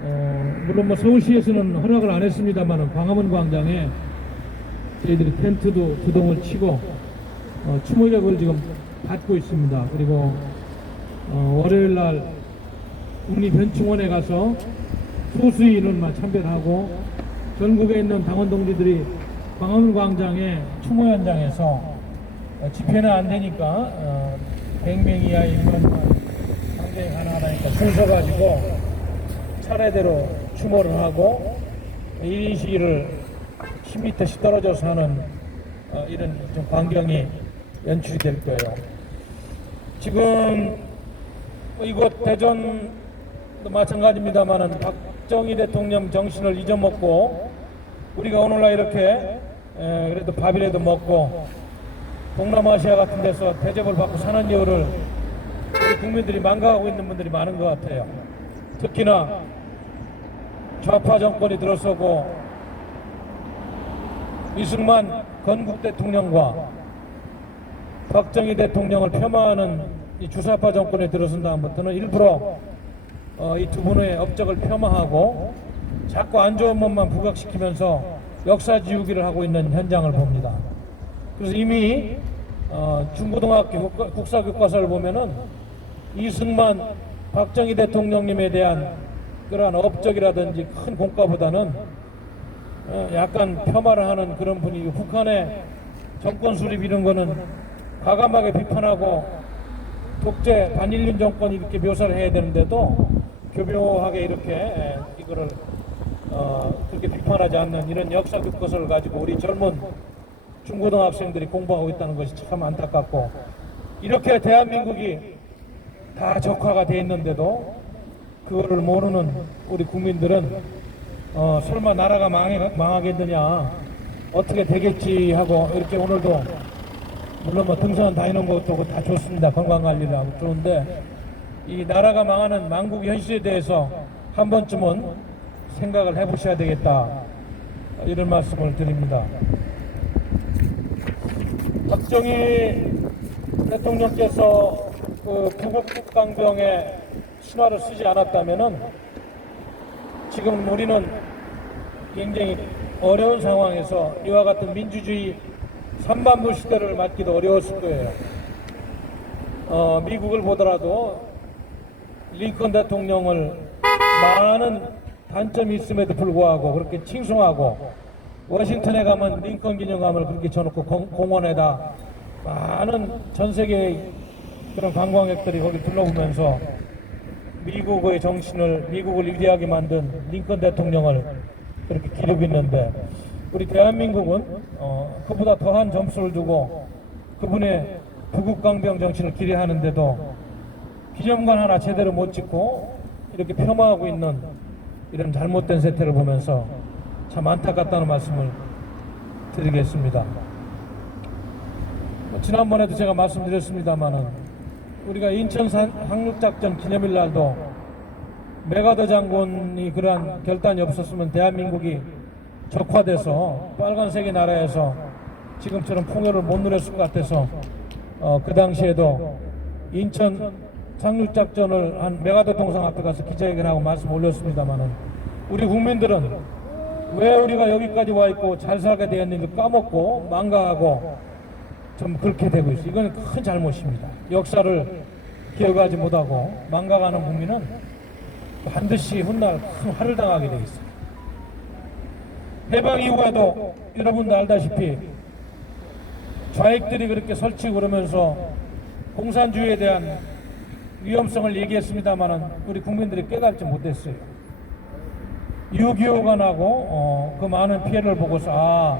물론 뭐 서울시에서는 허락을 안 했습니다만 광화문 광장에 저희들이 텐트도 두 동을 치고 추모격을 지금 받고 있습니다. 그리고 월요일 날 국립현충원에 가서 소수의 인원만 참배하고 전국에 있는 당원 동지들이 광화문 광장에 추모 현장에서 집회는 안 되니까 100명 이하의 인원만 상대에 가능하다니까 줄 서가지고 차례대로 추모를 하고 1인 시위를 10m씩 떨어져서 하는 이런 좀 광경이 연출이 될 거예요. 지금 이곳 대전도 마찬가지입니다만은 박정희 대통령 정신을 잊어먹고 우리가 오늘날 이렇게 그래도 밥이라도 먹고 동남아시아 같은 데서 대접을 받고 사는 이유를 우리 국민들이 망각하고 있는 분들이 많은 것 같아요. 특히나 좌파 정권이 들어서고 이승만 건국 대통령과 박정희 대통령을 폄하하는 이 주사파 정권에 들어선 다음부터는 일부러 이 두 분의 업적을 폄하하고 자꾸 안 좋은 것만 부각시키면서 역사 지우기를 하고 있는 현장을 봅니다. 그래서 이미 중고등학교 국사교과서를 보면은 이승만 박정희 대통령님에 대한 그러한 업적이라든지 큰 공과보다는 약간 폄하를 하는 그런 분위기, 북한의 정권 수립 이런 거는 과감하게 비판하고 독재 반일륜 정권 이렇게 묘사를 해야 되는데도 교묘하게 이렇게 이거를 그렇게 비판하지 않는 이런 역사 교과서를 가지고 우리 젊은 중고등학생들이 공부하고 있다는 것이 참 안타깝고, 이렇게 대한민국이 다 적화가 돼 있는데도 그거를 모르는 우리 국민들은 설마 나라가 망하겠느냐, 어떻게 되겠지 하고 이렇게 오늘도 물론 뭐 등산 다니는 것도 다 좋습니다. 건강관리라고 좋은데 이 나라가 망하는 망국 현실에 대해서 한 번쯤은 생각을 해보셔야 되겠다, 이런 말씀을 드립니다. 박정희 대통령께서 그 부국강병에 신화를 쓰지 않았다면은 지금 우리는 굉장히 어려운 상황에서 이와 같은 민주주의 삼반부 시대를 맞기도 어려웠을 거예요. 미국을 보더라도 링컨 대통령을 많은 단점이 있음에도 불구하고 그렇게 칭송하고, 워싱턴에 가면 링컨 기념관을 그렇게 쳐놓고 공원에다 많은 전 세계의 그런 관광객들이 거기 둘러보면서 미국의 정신을, 미국을 위대하게 만든 링컨 대통령을 그렇게 기리고 있는데, 우리 대한민국은 그보다 더한 점수를 두고 그분의 부국강병 정신을 기리하는데도 기념관 하나 제대로 못 짓고 이렇게 폄하하고 있는 이런 잘못된 세태를 보면서 참 안타깝다는 말씀을 드리겠습니다. 지난번에도 제가 말씀드렸습니다마는 우리가 인천 상륙작전 기념일 날도 메가더 장군이 그러한 결단이 없었으면 대한민국이 적화돼서 빨간색의 나라에서 지금처럼 풍요를 못 누렸을 것 같아서 그 당시에도 인천 상륙작전을 한 메가더 동상 앞에 가서 기자회견하고 말씀 올렸습니다마는 우리 국민들은 왜 우리가 여기까지 와 있고 잘 살게 되었는지 까먹고 망각하고 좀 그렇게 되고 있어요. 이건 큰 잘못입니다. 역사를 기억하지 못하고 망각하는 국민은 반드시 훗날 큰 화를 당하게 돼 있어요. 해방 이후에도 여러분도 알다시피 좌익들이 그렇게 설치고 그러면서 공산주의에 대한 위험성을 얘기했습니다마는 우리 국민들이 깨닫지 못했어요. 6.25가 나고 그 많은 피해를 보고서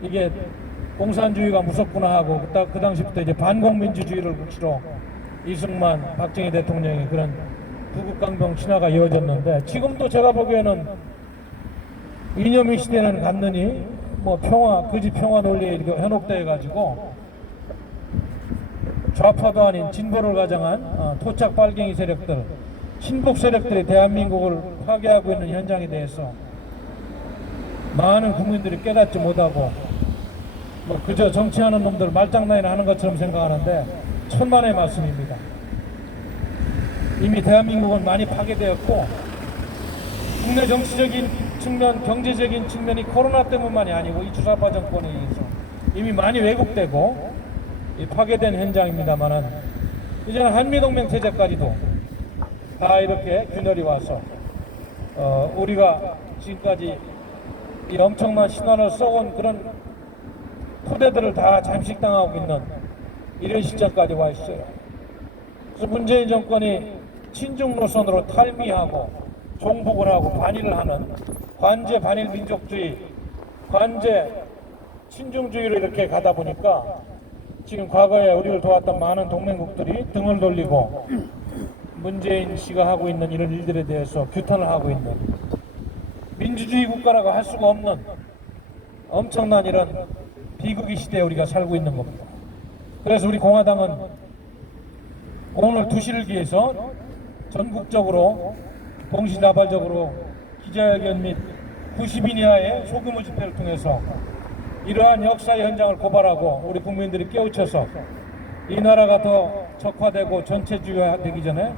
이게 공산주의가 무섭구나 하고 그 당시부터 이제 반공민주주의를 국시로 이승만, 박정희 대통령의 그런 부국강병 신화가 이어졌는데, 지금도 제가 보기에는 이념의 시대는 갔느니 뭐 평화, 거짓 평화 논리에 이렇게 현혹돼 가지고 좌파도 아닌 진보를 가장한 토착 빨갱이 세력들, 친북 세력들이 대한민국을 파괴하고 있는 현장에 대해서 많은 국민들이 깨닫지 못하고 뭐 그저 정치하는 놈들 말장난이나 하는 것처럼 생각하는데 천만의 말씀입니다. 이미 대한민국은 많이 파괴되었고 국내 정치적인 측면, 경제적인 측면이 코로나 때문만이 아니고 이 주사파 정권에 의해서 이미 많이 왜곡되고 파괴된 현장입니다만은 이제는 한미동맹 체제까지도 다 이렇게 균열이 와서 우리가 지금까지 이 엄청난 신화를 써온 그런 토대들을 다 잠식당하고 있는 이런 시점까지 와 있어요. 그래서 문재인 정권이 친중 노선으로 탈미하고 종북을 하고 반일을 하는 관제 반일 민족주의, 관제 친중주의로 이렇게 가다 보니까 지금 과거에 우리를 도왔던 많은 동맹국들이 등을 돌리고 문재인 씨가 하고 있는 이런 일들에 대해서 규탄을 하고 있는 민주주의 국가라고 할 수가 없는 엄청난 이런 비극의 시대에 우리가 살고 있는 겁니다. 그래서 우리 공화당은 오늘 2시를 기해서 전국적으로 동시다발적으로 기자회견 및 90인 이하의 소규모 집회를 통해서 이러한 역사의 현장을 고발하고 우리 국민들이 깨우쳐서 이 나라가 더 적화되고 전체주의화되기 전에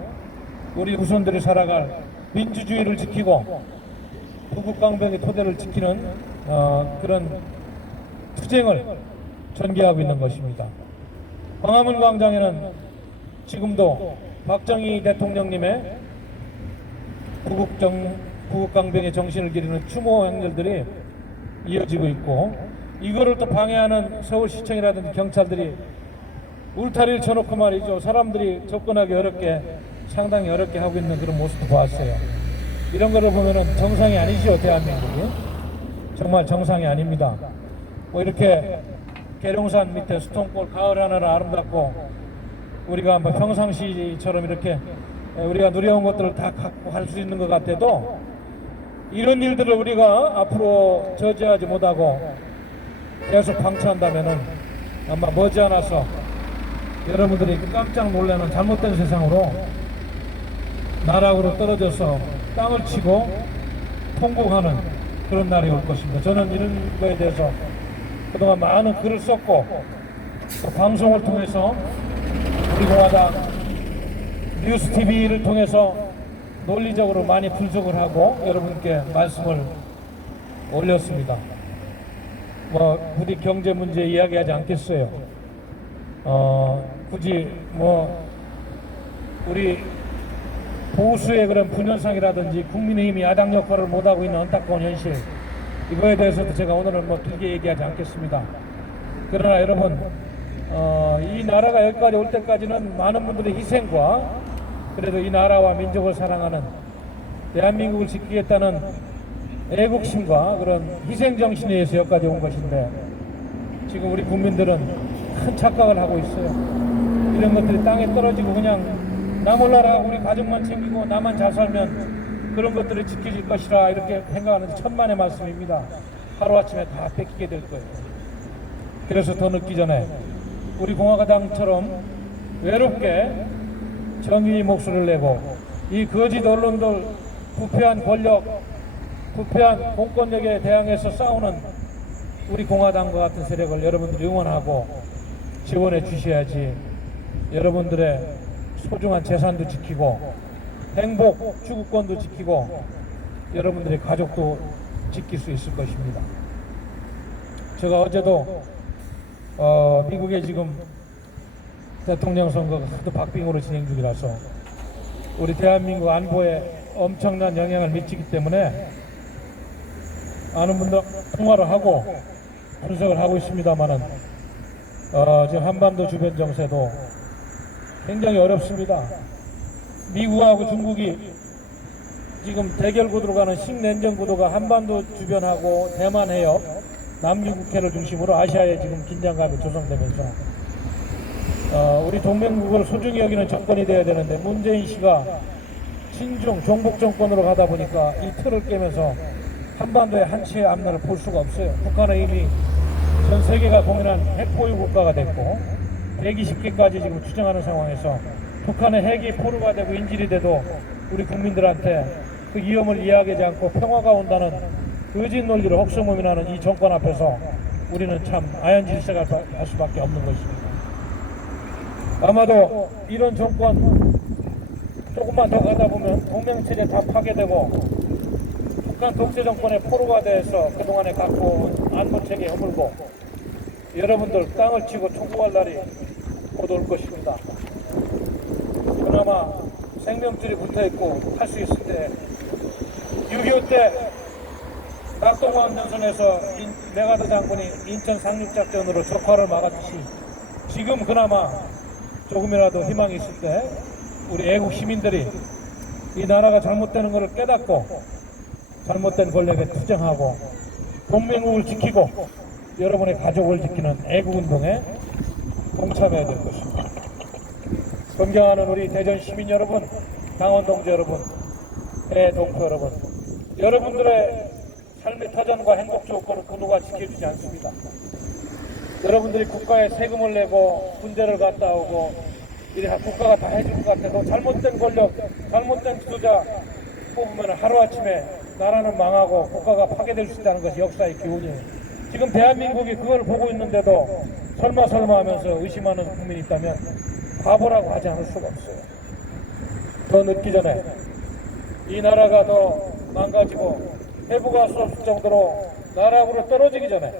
우리 후손들이 살아갈 민주주의를 지키고 부국강병의 토대를 지키는 그런 투쟁을 전개하고 있는 것입니다. 광화문 광장에는 지금도 박정희 대통령님의 부국강병의 정신을 기리는 추모 행렬들이 이어지고 있고, 이거를 또 방해하는 서울시청이라든지 경찰들이 울타리를 쳐놓고 말이죠, 사람들이 접근하기 어렵게, 상당히 어렵게 하고 있는 그런 모습도 보았어요. 이런 거를 보면은 정상이 아니죠, 대한민국이. 정말 정상이 아닙니다. 뭐 이렇게 계룡산 밑에 수통골 가을 하늘은 아름답고 우리가 뭐 평상시처럼 이렇게 우리가 누려온 것들을 다 갖고 갈 수 있는 것 같아도 이런 일들을 우리가 앞으로 저지하지 못하고 계속 방치한다면은 아마 머지않아서 여러분들이 깜짝 놀라는 잘못된 세상으로 나락으로 떨어져서 땅을 치고 통곡하는 그런 날이 올 것입니다. 저는 이런 거에 대해서 그동안 많은 글을 썼고 또 방송을 통해서 우리 공화당 뉴스 TV를 통해서 논리적으로 많이 분석을 하고 여러분께 말씀을 올렸습니다. 뭐 부디 경제 문제 이야기하지 않겠어요. 굳이 뭐 우리 보수의 그런 분현상이라든지 국민의힘이 야당 역할을 못하고 있는 안타까운 현실, 이거에 대해서도 제가 오늘은 뭐 길게 얘기하지 않겠습니다. 그러나 여러분, 이 나라가 여기까지 올 때까지는 많은 분들의 희생과 그래도 이 나라와 민족을 사랑하는 대한민국을 지키겠다는 애국심과 그런 희생정신에 의해서 여기까지 온 것인데, 지금 우리 국민들은 큰 착각을 하고 있어요. 이런 것들이 땅에 떨어지고 그냥 나 몰라라 우리 가족만 챙기고 나만 잘 살면 그런 것들이 지켜질 것이라 이렇게 생각하는 천만의 말씀입니다. 하루아침에 다 뺏기게 될 거예요. 그래서 더 늦기 전에 우리 공화당처럼 외롭게 정의의 목소리를 내고 이 거짓 언론들, 부패한 권력, 부패한 공권력에 대항해서 싸우는 우리 공화당과 같은 세력을 여러분들이 응원하고 지원해 주셔야지 여러분들의 소중한 재산도 지키고 행복, 추구권도 지키고 여러분들의 가족도 지킬 수 있을 것입니다. 제가 어제도 미국에 지금 대통령 선거가 하도 박빙으로 진행 중이라서 우리 대한민국 안보에 엄청난 영향을 미치기 때문에 많은 분들 통화를 하고 분석을 하고 있습니다만은 지금 한반도 주변 정세도 굉장히 어렵습니다. 미국하고 중국이 지금 대결 구도로 가는 신냉전 구도가 한반도 주변하고 대만 해협, 남중국해를 중심으로 아시아에 지금 긴장감이 조성되면서 우리 동맹국을 소중히 여기는 정권이 되어야 되는데 문재인 씨가 친중 종북 정권으로 가다 보니까 이 틀을 깨면서 한반도의 한치의 앞날을 볼 수가 없어요. 북한은 이미 전 세계가 공인한 핵보유 국가가 됐고 120개까지 지금 추정하는 상황에서 북한의 핵이 포로가 되고 인질이 돼도 우리 국민들한테 그 위험을 이해하지 않고 평화가 온다는 거짓 논리를 혹성무민하는 이 정권 앞에서 우리는 참 아연질색할 수밖에 없는 것입니다. 아마도 이런 정권 조금만 더 가다 보면 동맹체제 다 파괴되고 북한 독재 정권의 포로가 돼서 그동안에 갖고 온 안보책에 허물고 여러분들 땅을 치고 총구할 날이 곧 올 것입니다. 그나마 생명줄이 붙어있고 할 수 있을 때 6.25 때 낙동강 전선에서 메가더 장군이 인천 상륙작전으로 적화를 막았듯이 지금 그나마 조금이라도 희망이 있을 때 우리 애국 시민들이 이 나라가 잘못되는 것을 깨닫고 잘못된 권력에 투쟁하고 동맹국을 지키고 여러분의 가족을 지키는 애국운동에 동참해야 될 것입니다. 존경하는 우리 대전 시민 여러분, 당원 동지 여러분, 대동포 여러분, 여러분들의 삶의 터전과 행복 조건을 그 누가 지켜주지 않습니다. 여러분들이 국가에 세금을 내고 군대를 갔다 오고 이래 국가가 다 해줄 것 같아도 잘못된 권력, 잘못된 지도자 뽑으면 하루아침에 나라는 망하고 국가가 파괴될 수 있다는 것이 역사의 기운이에요. 지금 대한민국이 그걸 보고 있는데도 설마 하면서 의심하는 국민이 있다면 바보라고 하지 않을 수가 없어요. 더 늦기 전에 이 나라가 더 망가지고 회복할 수 없을 정도로 나락으로 떨어지기 전에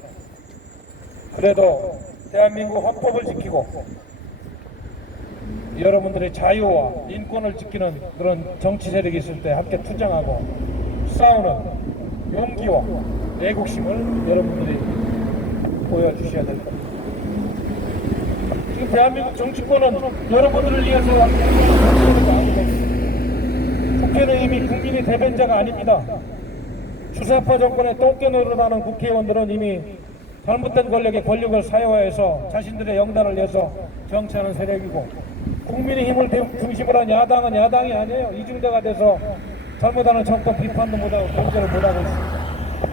그래도 대한민국 헌법을 지키고 여러분들의 자유와 인권을 지키는 그런 정치 세력이 있을 때 함께 투쟁하고 싸우는 용기와 애국심을 여러분들이 보여주셔야 될 겁니다. 지금 대한민국 정치권은 여러분들을 위해서 국회는 이미 국민의 대변자가 아닙니다. 주사파 정권의 똥개 노릇하는 국회의원들은 이미 잘못된 권력을 사용해서 자신들의 영달을 위해서 정치하는 세력이고 국민의 힘을 중심으로 한 야당은 야당이 아니에요. 이중대가 돼서 잘못하는 정권 비판도 못하고 견제를 못하고 있습니다.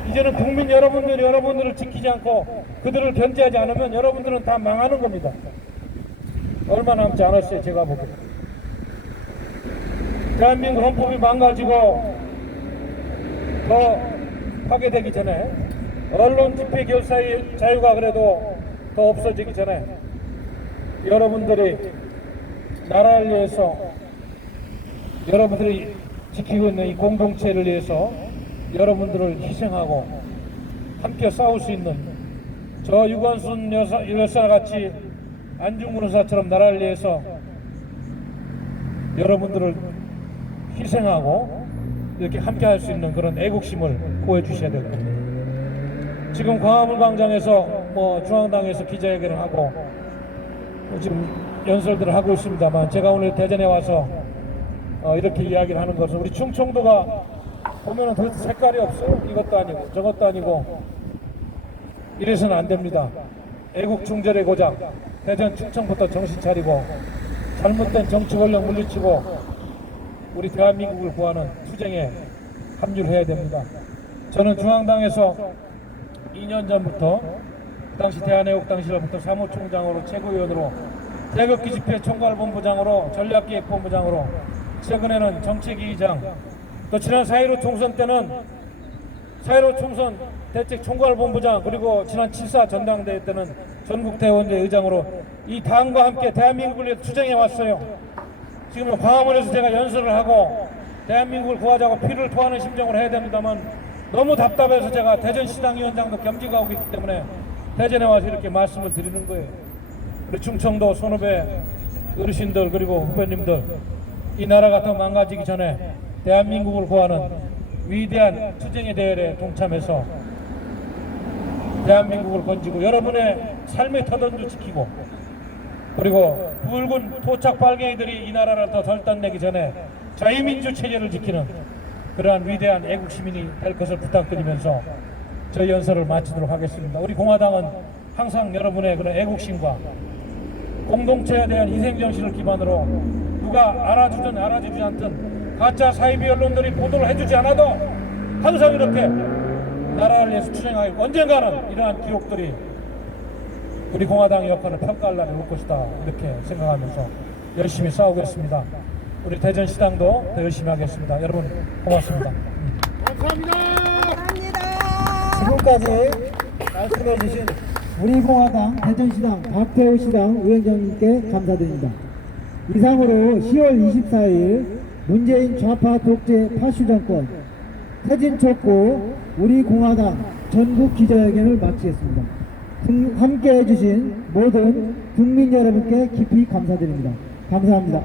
이제는 국민 여러분들을 지키지 않고 그들을 견제하지 않으면 여러분들은 다 망하는 겁니다. 얼마 남지 않았어요. 제가 보기에 대한민국 헌법이 망가지고 더 파괴되기 전에 언론 집회 결사의 자유가 그래도 더 없어지기 전에 여러분들이 나라를 위해서 여러분들이 지키고 있는 이 공동체를 위해서 여러분들을 희생하고 함께 싸울 수 있는 저 유관순 여사 같이 안중근 의사처럼 나라를 위해서 여러분들을 희생하고 이렇게 함께 할 수 있는 그런 애국심을 보여주셔야 될 겁니다. 지금 광화문 광장에서 중앙당에서 기자회견을 하고 지금 연설들을 하고 있습니다만 제가 오늘 대전에 와서 이렇게 이야기를 하는 것은 우리 충청도가 보면은 도대체 색깔이 없어요. 이것도 아니고 저것도 아니고 이래서는 안 됩니다. 애국 중절의 고장 대전 충청부터 정신 차리고 잘못된 정치 권력 물리치고 우리 대한민국을 구하는 투쟁에 합류를 해야 됩니다. 저는 중앙당에서 2년 전부터 그 당시 대한애국당시로부터 사무총장으로 최고위원으로 태극기 집회 총괄본부장으로 전략기획본부장으로 최근에는 정책위의장 또 지난 4.15 총선 때는 4.15 총선 대책 총괄본부장 그리고 지난 7.4 전당대회 때는 전국대의원제 의장으로 이 당과 함께 대한민국을 위해 투쟁해 왔어요. 지금 광화문에서 제가 연설을 하고 대한민국을 구하자고 피를 토하는 심정으로 해야 됩니다만 너무 답답해서 제가 대전시당위원장도 겸직하고 있기 때문에 대전에 와서 이렇게 말씀을 드리는 거예요. 우리 충청도 선후배 어르신들 그리고 후배님들 이 나라가 더 망가지기 전에 대한민국을 구하는 위대한 투쟁의 대열에 동참해서 대한민국을 건지고 여러분의 삶의 터전도 지키고 그리고 붉은 토착 빨갱이들이 이 나라를 더 덜떠내기 전에 자유민주 체제를 지키는 그러한 위대한 애국 시민이 될 것을 부탁드리면서 저희 연설을 마치도록 하겠습니다. 우리 공화당은 항상 여러분의 그런 애국심과 공동체에 대한 희생정신을 기반으로 누가 알아주든 알아주지 않든 가짜 사이비 언론들이 보도를 해주지 않아도 항상 이렇게 나라를 위해서 투쟁하고 언젠가는 이러한 기록들이 우리 공화당의 역할을 평가할 날이 올 것이다 이렇게 생각하면서 열심히 싸우겠습니다. 우리 대전시당도 더 열심히 하겠습니다. 여러분 고맙습니다. 감사합니다. 지금까지 말씀해 주신 우리 공화당 대전시당 박태호 시당 위원장님께 감사드립니다. 이상으로 10월 24일 문재인 좌파 독재 파슈 정권 사진 촉구 우리공화당 전국 기자회견을 마치겠습니다. 함께 해주신 모든 국민 여러분께 깊이 감사드립니다. 감사합니다.